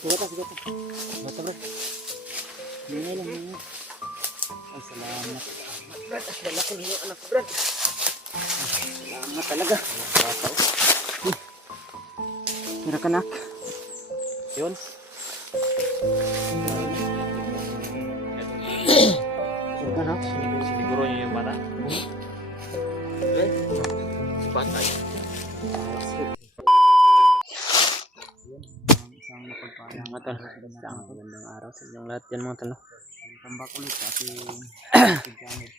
Sigata, sigata. Bata bro. Hingay lang, hingay. Ay, salamat. Brad, dala ko yung anak ko, Brad. Salamat talaga. Bata ko. Tira ka nak. Yun. Tira ka nak. Siniguro niyo yung bata. Bata yun. Isang mapagpalang Mga tol, isang magandang araw sa inyong lahat yan mga tol. welcome back ulit sa ating channel.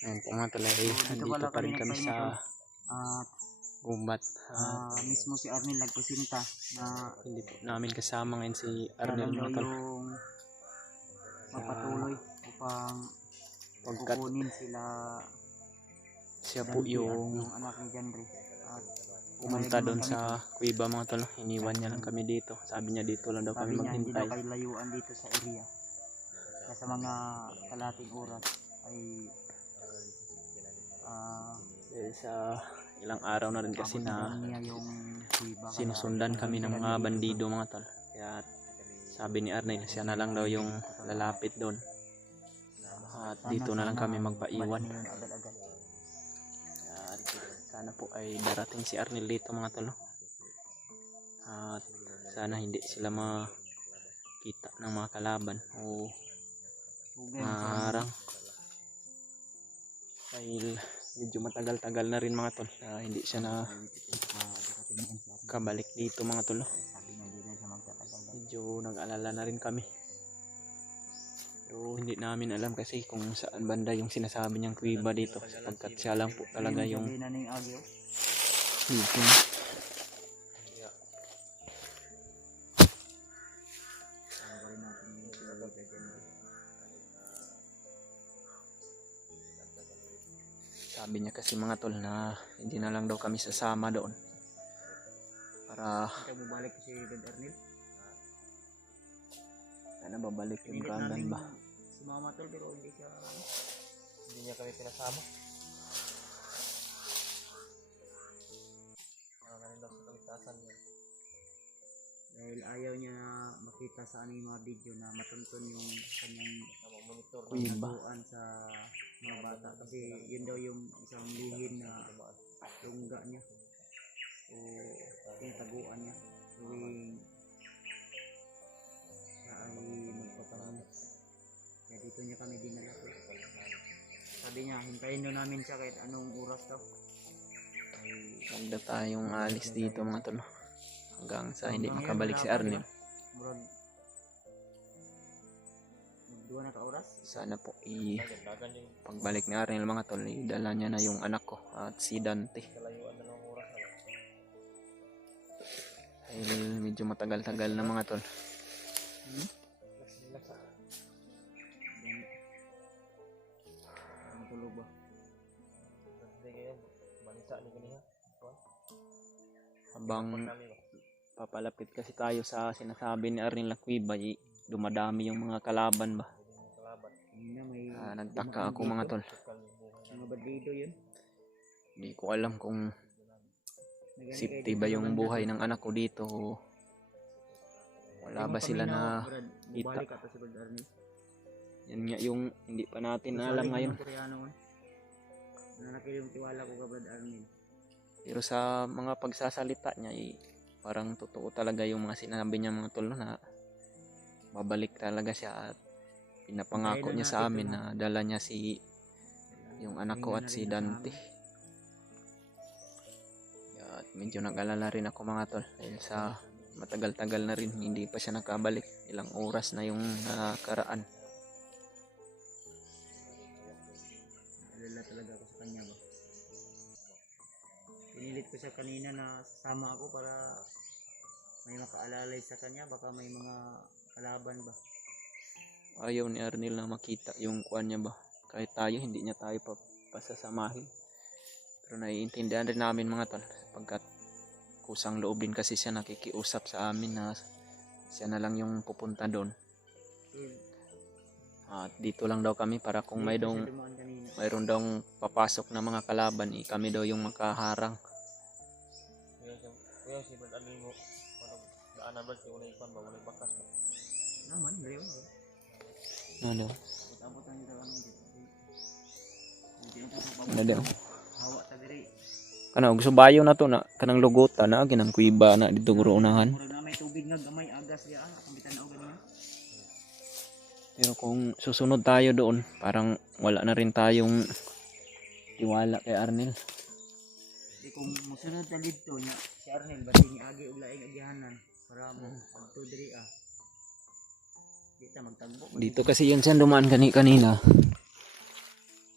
Ayan po mga tol, ay nandito pa rin kami sa At Gubat. mismo si Arnel nagpresenta na Hindi po namin kasama ngayon si Arnel mga tol. yung magpatuloy upang Pagkat kukunin sila siya po yung anak ni Janry. At pumunta doon sa kuiba mga tol. Iniwan niya lang kami dito. Sabi niya dito lang daw kami sabi niya hindi daw maghintay. kayo layuan dito sa area. Kaya sa mga kalating oras ay Dahil sa ilang araw na rin kasi na niya yung kuiba. sinusundan kami ng mga bandido mga tol. Kaya sabi ni Arnel, siya na lang daw yung lalapit doon. At dito na lang kami magpaiwan. At sana po ay darating si Arnel dito mga tol. At sana hindi sila makita ng mga kalaban o maharang. Dahil medyo matagal-tagal na rin mga tol. Hindi siya na kabalik dito mga tol. Medyo nag-alala na rin kami. Pero hindi namin alam kasi kung saan banda yung sinasabi niyang kuiba dito. Sapagkat siya lang po talaga yung dito. Sabi niya kasi mga tol na hindi na lang daw kami sasama doon. Para bumalik si Brad Arnel. sana babalik yung kanan ba. Si Mama tol pero hindi niya kami pinasama. Nakakanin daw sa kaligtasan niya. Dahil ayaw niya makita sa aming mga video na matuntun yung kanyang monitor Kuiba. sa mga bata. Kasi yun daw yung isang lihim na tungga niya o tinataguan niya tuwing siya ay magpapanganak. Kaya dito niya kami dinala. Sabi niya, hintayin daw namin siya kahit anong oras daw. Magda tayong alis dito mga tol. Hanggang sa hindi makabalik si Arnel. Dua na ka oras? Sana po pagbalik ni Arnel mga tol, idala niya na yung anak ko at si Dante. Dahil medyo matagal-tagal na mga tol. Ang tulog ba? Habang papalapit kasi tayo sa sinasabi ni Arnel na kuiba, dumadami yung mga kalaban ba. Nagtaka ako mga tol. Mga bandido yun. Hindi ko alam kung safety ba yung buhay ng anak ko dito. Wala ba sila na kita? Yan nga yung hindi pa natin alam ngayon. Nanakil yung tiwala ko ka Brad Arnel. Pero sa mga pagsasalita niya, parang totoo talaga yung mga sinabi niya mga tol na babalik talaga siya at pinapangako niya sa amin na dala niya yung anak ko at si Dante. At medyo nag-alala rin ako mga tol dahil sa matagal-tagal na rin hindi pa siya nakabalik. Ilang oras na yung nakaraan. Naalala talaga ako sa kanya ba? Pinilit ko siya kanina na sasama ako para may makaalalay sa kanya. Baka may mga kalaban ba? Ayaw ni Arnel na makita yung kuan niya ba. Kahit tayo, hindi niya tayo pasasamahin. Pero naiintindihan rin namin mga tol. Sapagkat kusang loob din kasi siya nakikiusap sa amin na siya na lang yung pupunta doon. At dito lang daw kami para kung mayroon daw papasok na mga kalaban, kami daw yung makaharang. Kaya si Brad Arnel mo, daanan ba siya, wala ipan ba, wala bakas ba? Ano? Abot-abotan nito kami dito. Ano daw? Hawa ta diri. Kana gusto bayo na to na kanang lugota na ginang kuiba na dito guro unahan. Murag na may tubig nga gamay agas diya akong bitan-aw ganyan. Pero kung susunod tayo doon, parang wala na rin tayong tiwala kay Arnel. Di kung musunod ta dito nya si Arnel basi ni agi og laing agihanan para mo adto diri ah. Di ta magtagbo. Dito kasi yun siya dumaan kanina.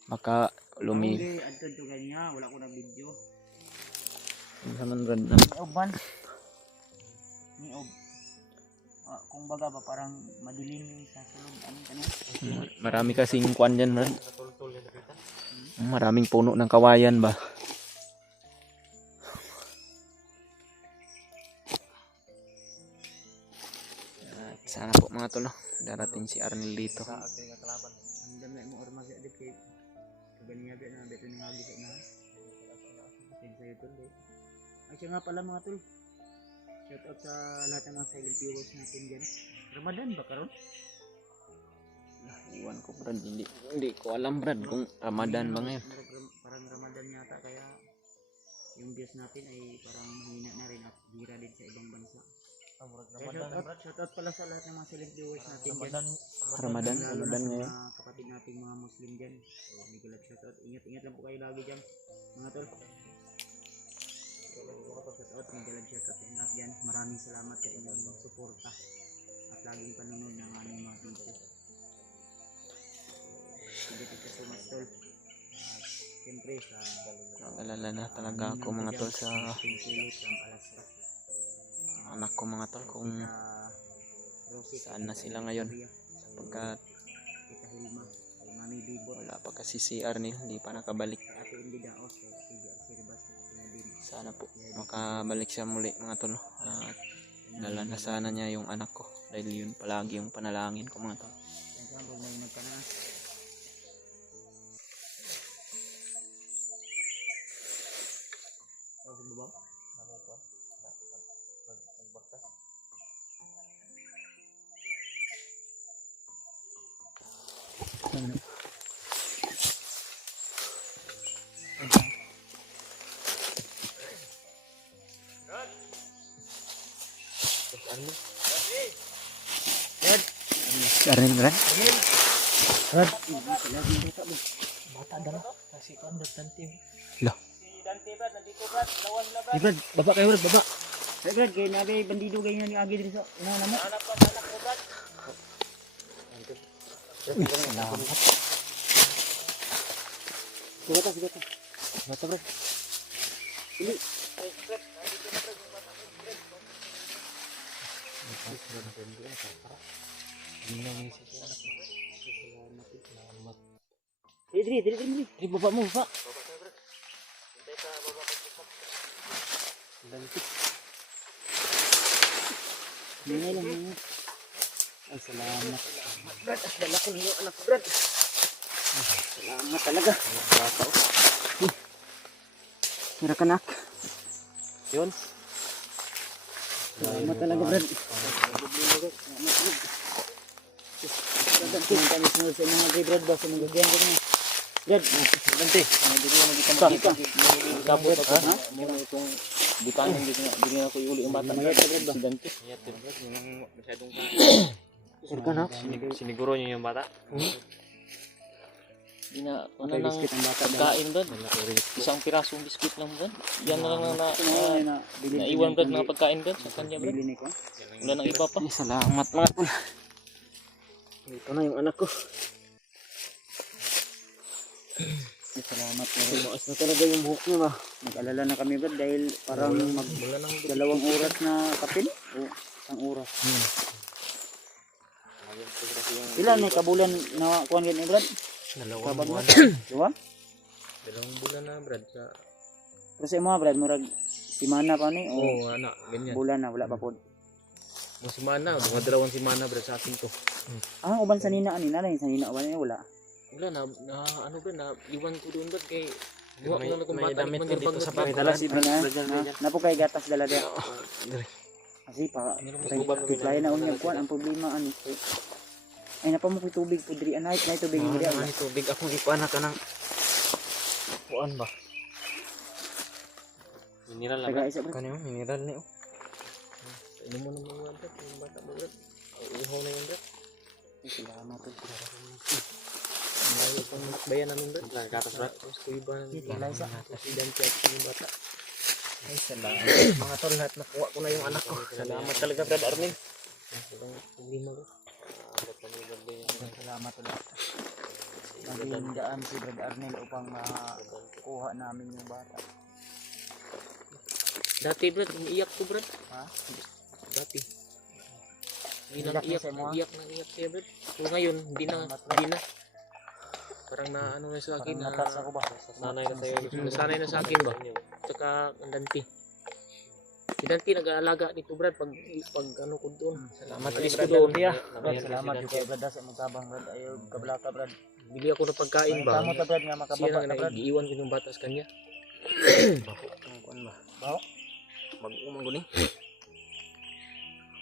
Maka lumi. Okay, adto to kanya wala ko na video. Saman red na. Uban. Ni og kung baga ba parang madilim sa sulod ano kanina. Marami kasing kwan dyan, red. Maraming puno ng kawayan ba. At sana po mga tolo, darating si Arnel dito. Ang dami mo ormas adit kay kaganiya ba na beto ni agi sa na. Thank sa YouTube. Ay siya nga pala mga tol. Shout out sa lahat ng mga silent viewers natin dyan. Ramadan ba karon? Iwan ko brad, hindi ko alam brad kung Ramadan ba ngayon. Parang Ramadan yata kaya yung views natin ay parang mahina na rin at hira din sa ibang bansa. Shout out pala sa lahat ng mga silent viewers natin dyan. Ramadan Lalo na sa ngayon. mga kapatid nating mga Muslim dyan. So, hindi ko lang shout out. Ingat lang po kayo lagi dyan. Mga tol. Shout out, magalag shout out sa inyo dyan. Maraming salamat sa inyong suporta at laging panunod ng aming mga video. Hindi ka so much tol. At siyempre sa Nag-alala na talaga ako mga tol sa Pinsilit from Alaska. anak ko mga tol kung saan na sila ngayon. Sapagkat Kita Hilma, ay Mami Bibot, wala pa kasi si Arnel, hindi pa nakabalik. Ate Indy Daos, si Siribas, Nadine. Sana po makabalik siya muli mga tol. At dala na sana niya yung anak ko. Dahil yun palagi yung panalangin ko mga tol. Example na yung nagkanaas. Tapos babaw? Si Arnel brad? Rad, lagi bata mo. Bata dala. Kasi ko ang dagtante. Lah. Si Dante Brad, nandito Brad, lawan na Brad. Brad, baba kayo Brad, baba. Hey Brad, kaya nabi bandido kayo ni Agi dito. Ano mo? Anak ko Brad. Salamat. Sigata. Bata Brad. Ini. Brad, nandito na Brad. Diri, baba mo, baba. Hinay lang, hinay. Ay, salamat. Brad, dala ko niyo anak ko, Brad. Salamat talaga. Bata ko. Hira ka nak. Yun. Salamat talaga, Brad. Dante, kami sunod sa mga kay Brad ba sa mga gagyan ko na. Brad, Dante. Kabot ako, ha? Muna itong butanin dito nga. Hindi na ako iuli ang bata. Mayat ka, Brad ba? Dante. Mayat din, Brad. Yung masyadong Sir ka na? siniguro niyo yung bata. Hindi na, ano Okay, nang biscuit ang bata. pagkain brad. Isang pirasong biskuit lang brad. Yan na lang na naiwan brad mga pagkain brad sa kanya brad. Wala nang iba pa. Salamat mga tol. Ito na yung anak ko. Salamat po. Maas na talaga yung buhok niya ba? Nag-alala na kami ba dahil parang dalawang oras na kapil? O isang oras. Ilan may kabulan na kuhan ganyan Brad? Dalawang buwan. Diba? Dalawang bulan na, Brad. Sa... Pero sa mga Brad, murag simana pa ni o Oo, anak. Ganyan. bulan na, wala pa po. Mga simana. Mga dalawang simana, Brad, sa akin to. Ah, uban sa nina, anina lang, sa nina, uban niya, wala. Wala na, ano Brad, na iwan ko doon, Brad, kay... Iwan ko na kung may bata. damit ka dito sa bag. dala si Ay na, napo kay gatas dala dia. Kasi pa, Meron kay mas ubang tiplay na unya kuan ang problema ani. Ay napamukoy tubig pudri anay may tubig Ah, diri. naman tubig akong ikuan na ka ng kuan ba? Mineral lang. Taga isa bro. Kanimo mineral ni oh. Inom mo naman mga brad. Yung bata mo brad. Ihaw na yung brad. Salamat tol. Malayo pang bayan namin brad. Gatas brad. Tapos kuiba namin. Kilay sa. Presidente at yung bata. Ay salamat. Mga tol, lahat nakuha ko na yung anak ko. Salamat talaga Brad Arnel. Lima ko. Salamat ulit. Naging daan si Brad Arnel upang makuha namin yung bata. Dati brad, umiiyak ko brad. Ha? Dati. Hindi Iyak na na iyak, sa mo? iyak na iyak siya brad. So ngayon, hindi na, hindi na. Parang na ano na sa akin Parang na natas ako ba? sanay na sa'yo. Nasanay na sa akin ba? Tsaka ang Dante. Si Dante nag-aalaga nito brad pag ano ko doon. Salamat Alis Brad ko doon. Arnel. Brad, salamat yung kay Brad sa magtabang Brad. Ayaw kablaka Brad. Bili ako ng pagkain ba? Tamo ta Brad nga Siya makababa na na Brad. naiiwan ko yung bata sa kanya. Bako ang kuan ba? Bako? Mag-umang guni.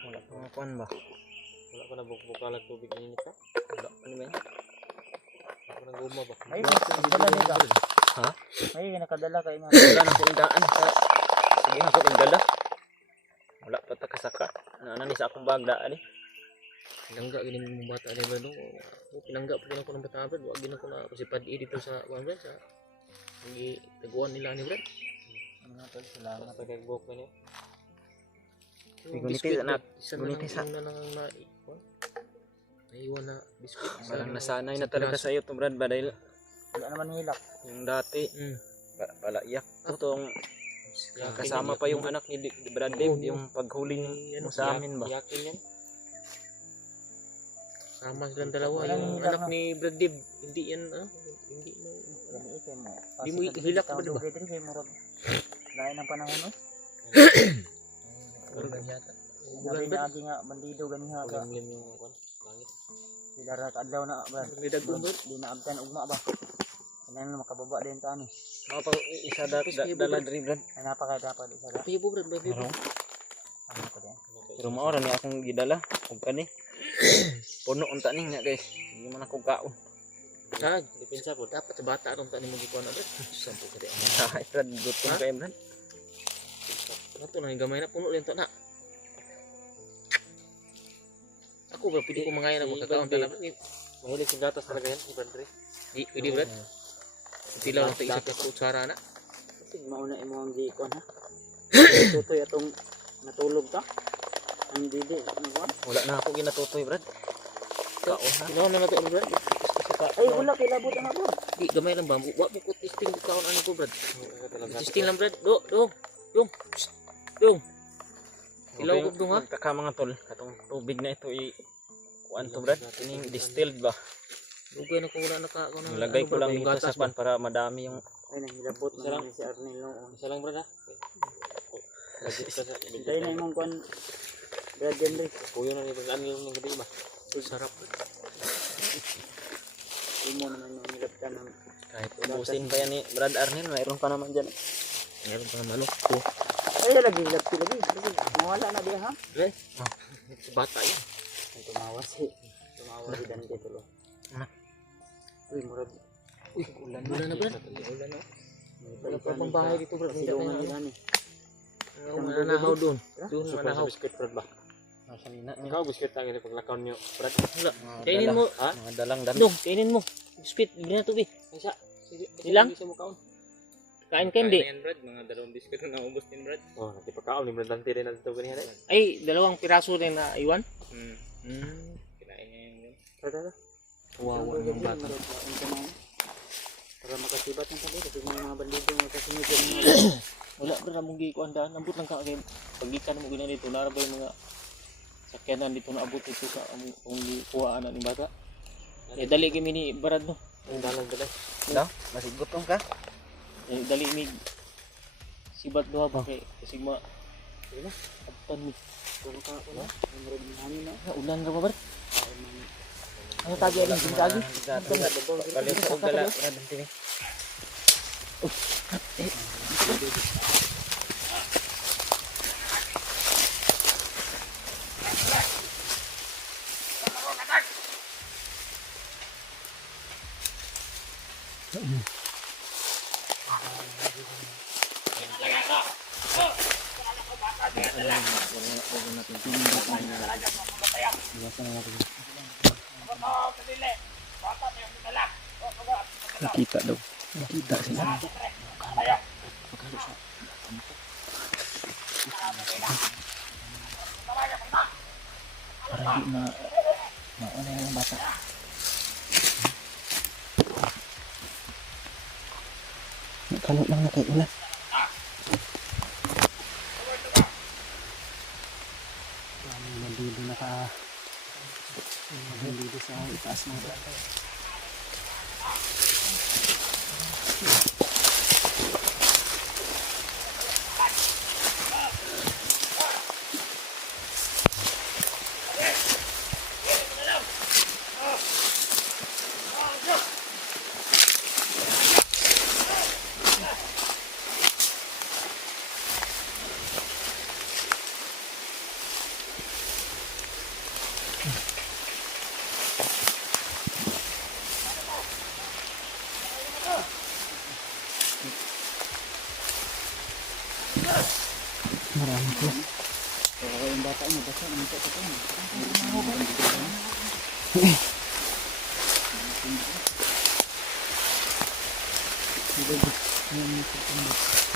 Wala pa ang kuan ba? Wala pa na bukalag tubig ninyo ka? Wala pa ni ba? Wala pa nang guma ba? Ay, nakadala niya ka. Ha? Ay, nakadala kayo nga. Wala na kong daan sa sige ako yung dala. Wala pa ta kasaka. Ano ni sa akong bag daan eh. Pinangga gini mo bata ni ba no? Pinangga pa din ako ng bata brad. Wag gina ko na kasi padi dito sa Brad sa hindi taguan nila ni Brad. Salamat. Pag nag-book mo niya. Gunitis, anak. Isa Gunitis, ha? na lang naiwan na biskuit. Parang nasanay na talaga sa iyo to Brad ba dahil Wala naman hilak. yung dati palaiyak ko tong kasama pa yung anak ni Brad Dave yung paghuli mo sa amin ba? Yakin yan. Sama silang dalawa. Walang Yung hilak anak na. ni Brad Dave, hindi yan hindi mo. Di mo hilak ba, diba? Kay murag. Lain ng panahon no. Ulan yata. Sabi Ulan na ba? agi nga bandido ganiha ka. Ulan yung langit. Sila ra kadlaw na Brad. Lidag mo ba? Di na abtan ugma ba. Kailangan na makababa din ta ni. Mga pang isa dala diri Brad. Ay napaka dapat isa ra. Pibo Brad, pibo. Ano ko din. Pero maora ni akong gidala ug kani. Puno unta ni nga guys. Hindi man ako kaon. Tag, depensa po. Dapat sa bata ron ta ni mo gikuan na Brad. Sampo ka di. Ay Brad gutom kay Brad. Nato na gamay na puno din to na. Ako ba pwede ko mangayon ang magkakaon ta na Brad? Mahilig si gatas talaga yan si Brad. Di pwede Brad. Tilaw lang ta isa ka kutsara na. Sig mauna imo ang gikon ha. Tutoy atong natulog ta. Ang didi ano ba? Wala na ako ginatutoy Brad. Kaon ha. Ginawa na nato Brad. Ay wala kay labot na Brad. Di gamay lang ba? Wa mo ko testing ko kaon ano ko Brad. Testing lang Brad. Dong. Ilaw ko dong ha. Magtaka mga tol, katong tubig na ito kuan to Brad, kining distilled ba? Dugay na ko wala naka ko na. Nilagay ko lang dito sa pan para madami yung Ay nahilabot Isa lang. na si Arnel noon. Isa lang Brad ha. Lagit ka sa Dahil na imong kuan Brad Henry. Puyo na ni Brad yung gabi ba. Sarap. Imo naman yung nilabtan ng kahit ubusin pa yan ni Brad Arnel, mayroon pa naman dyan. Meron pa manok ko. ay lagi hilabti lagi. Nawala na diha ha. Sa bata yan. Ay tumawa si Dante tulo. Uy murag. Uy, ulan na Brad. Ulan na. Wala pa pang bahay dito Brad. Hindi Silungan na. nila ni. Mananahaw doon. Doon Super sa mananahaw. biscuit Brad ba? Nasa nina niya. Ikaw biscuit ang ito paglakaw niyo Brad. Wala. Mga Kainin dalang- mo. Ha? Mga dalang dan. Dong, kainin mo. Biscuit, bigyan na to bi. Isa. Ilang? Kain ka hindi? Brad, mga dalawang biscuit na naubos din Brad. Oh, nanti pagkaon ni Brad Dante rin natin ito ganyan. Ay, dalawang piraso rin na iwan? Kinain niya yung Tara. Wow, ang bata. Para makasibat ng tabi kasi may mga bandido magkasunod ng mga Wala bro, namong gikuan daan. Nambut lang ka kay pagikan mo ganyan dito. Nara ba yung mga sakyanan dito na abot ito sa kung kuhaan na ng bata. Eh, dali kami ni Barad no. Ang dalang dali. daw, masig gutom ka? Eh, dali mig sibat doha ba kay kasi ma ina abtan mi. puro ka wala. Murag hangin na. Ulan ra ba Barad? Ano tagi alin din tagi? Palit sa ugala Brad Dante. Nakita daw. Nakita sila. Para di mauna yung bata. Kalot lang na kay ulan. Nandito nandito sa itaas ng bata. Marami po. Kaya yung bata mo, basta naman sa ito. Hindi ba?